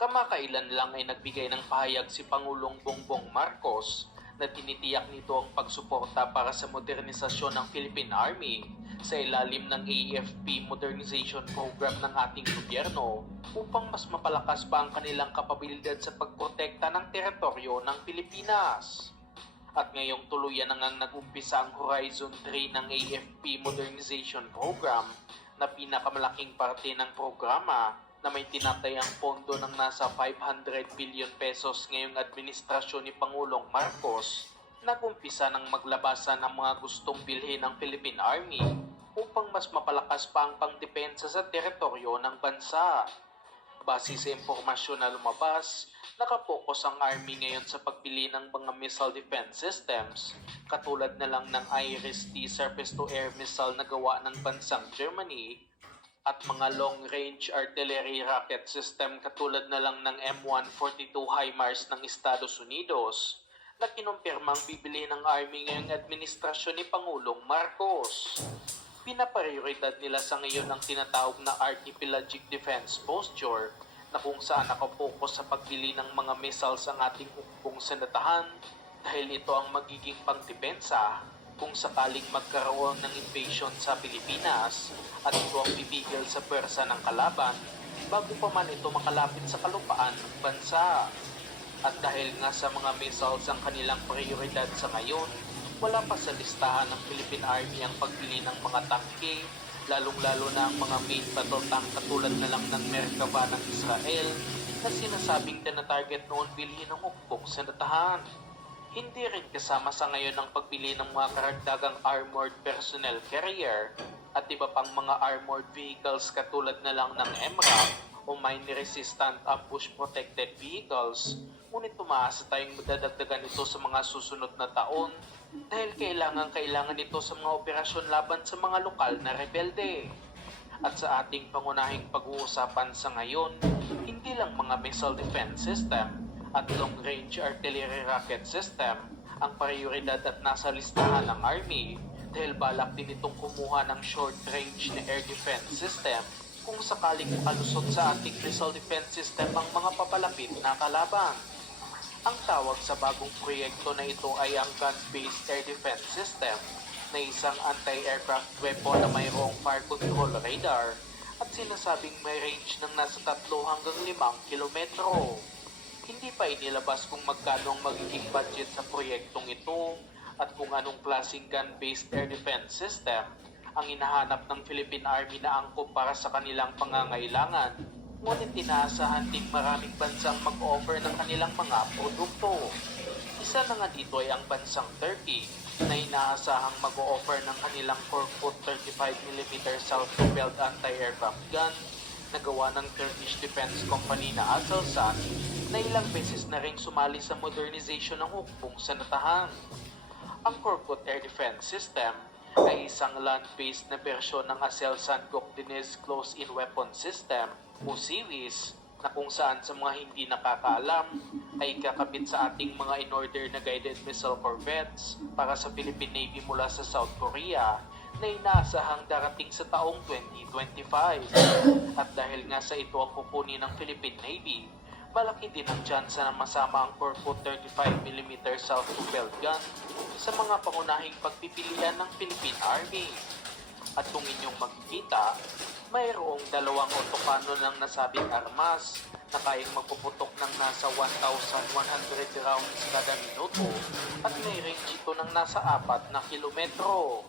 Kamakailan lang ay nagbigay ng pahayag si Pangulong Bongbong Marcos na tinitiyak nito ang pagsuporta para sa modernisasyon ng Philippine Army sa ilalim ng AFP Modernization Program ng ating gobyerno upang mas mapalakas pa ang kanilang kapabilidad sa pagprotekta ng teritoryo ng Pilipinas. At ngayong tuluyan na ngang nag-umpisa ang Horizon 3 ng AFP Modernization Program na pinakamalaking parte ng programa na may tinatayang pondo ng nasa 500 billion pesos ngayong administrasyon ni Pangulong Marcos, nag-umpisa ng maglabasan ang mga gustong bilhin ng Philippine Army upang mas mapalakas pa ang pangdepensa sa teritoryo ng bansa. Base sa impormasyon na lumabas, nakapokus ang Army ngayon sa pagbili ng mga missile defense systems, katulad na lang ng IRIS-T surface-to-air missile na gawa ng bansang Germany, at mga long-range artillery rocket system katulad na lang ng M142 HIMARS ng Estados Unidos, na kinumpirmang bibili ng Army ngayong administrasyon ni Pangulong Marcos. Pinaprioridad nila sa ngayon ang tinatawag na Archipelagic Defense Posture na kung saan nakapokus sa pagbili ng mga missiles ang ating hukbong sanatahan dahil ito ang magiging pangdepensa kung sakaling magkaroon ng invasion sa Pilipinas at ito ang pipigil sa pwersa ng kalaban bago pa man ito makalapit sa kalupaan ng bansa. At dahil nga sa mga missiles ang kanilang prioridad sa ngayon, wala pa sa listahan ng Philippine Army ang pagbili ng mga tangke, lalong-lalo na ang mga main battle tank katulad na lang ng Merkava ng Israel na sinasabing tinatarget noon bilhin ng hukbong sanatahan. Hindi rin kasama sa ngayon ang pagbili ng mga karagdagang armored personnel carrier at iba pang mga armored vehicles katulad na lang ng MRAP o Mine Resistant Ambush Protected Vehicles, ngunit tumaasa tayong madadagdagan ito sa mga susunod na taon dahil kailangan ito sa mga operasyon laban sa mga lokal na rebelde. At sa ating pangunahing pag-uusapan sa ngayon, hindi lang mga missile defense system at long-range artillery rocket system ang prioridad at nasa listahan ng Army dahil balak din itong kumuha ng short-range na air defense system kung sakaling makalusot sa ating missile defense system ang mga papalapit na kalaban. Ang tawag sa bagong proyekto na ito ay ang Gun-Based Air Defense System na isang anti-aircraft weapon na mayroong fire control radar at sinasabing may range ng nasa 3 hanggang 5 kilometro. Hindi pa inilabas kung magkano ang magiging budget sa proyektong ito at kung anong klaseng gun-based air defense system ang hinahanap ng Philippine Army na angkop para sa kanilang pangangailangan. Ngunit inaasahan ding maraming bansang mag-offer ng kanilang mga produkto. Isa na nga dito ay ang bansang Turkey na inaasahang mag-offer ng kanilang 4-foot 35mm self-propelled anti-aircraft gun na gawa ng Turkish defense company na Aselsan na ilang beses na ring sumali sa modernization ng hukbong sanatahan. Ang Korkut Air Defense System ay isang land-based na bersyon ng Aselsan Gokdeniz Close-in Weapon System o CIWS na kung saan sa mga hindi nakakaalam ay kakabit sa ating mga in-order na guided missile corvettes para sa Philippine Navy mula sa South Korea na inaasahang darating sa taong 2025. At dahil nga sa ito ang kukunin ng Philippine Navy, malaki din ang tsansa na masama ang Korkut 35mm self-propelled gun sa mga pangunahing pagpipilian ng Philippine Army. At kung inyong makikita, mayroong 2 autokano ng nasabing armas na kayang magpuputok ng nasa 1,100 rounds kada minuto at may range ito ng nasa 4 na kilometro.